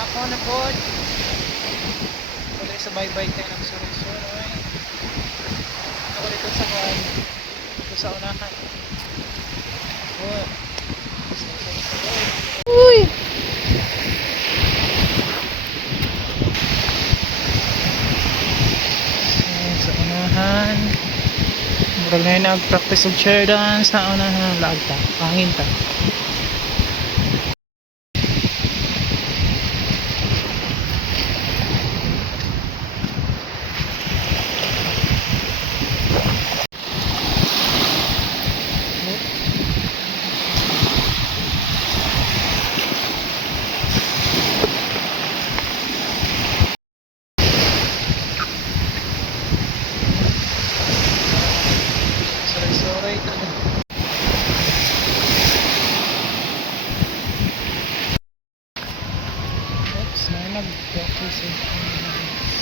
Ako na po. Wala sa bye-bye tayo ng suroy-suroy. Ako dito sa kuwan. Dito sa unahan. Oh. Uy! Sa unahan. Murag na yun nag-practice of chair dance. Sa unahan. Lagta. Pangin ta. Sorry. Next na nag-practice of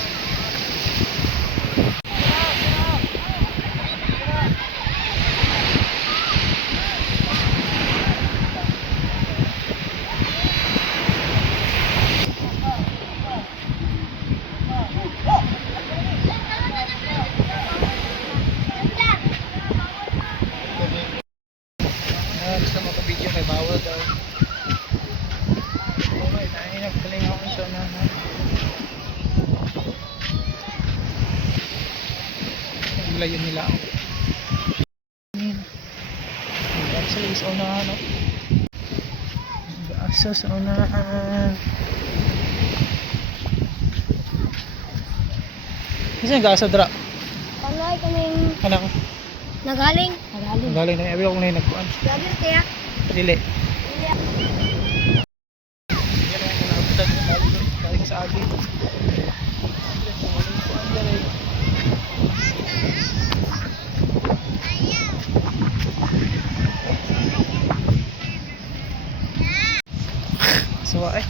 gusto mo ka-video kay bawal daw. Okay, nahinag galing ako sa unahan. Naglayon nila ako. Asa sa unahan, no? Asa sa unahan. Kasi nag-asa dra. Palay kaming Anak ko. nagaling. Galing na. Abi ako na yung nagkuhan. Galing kaya. Dili. Yan ang kinabutan ko galing sa abi. Suwa eh.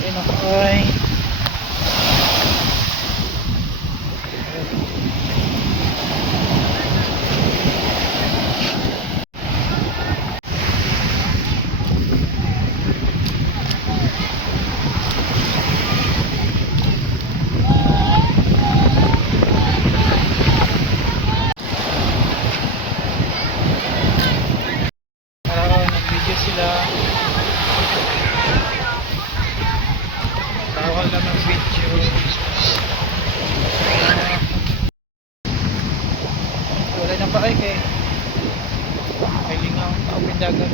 Ayun ako ay. Nag-video sila. Bawal na mag-video. Wala na pa ay kay lingaw. Tao pindagan.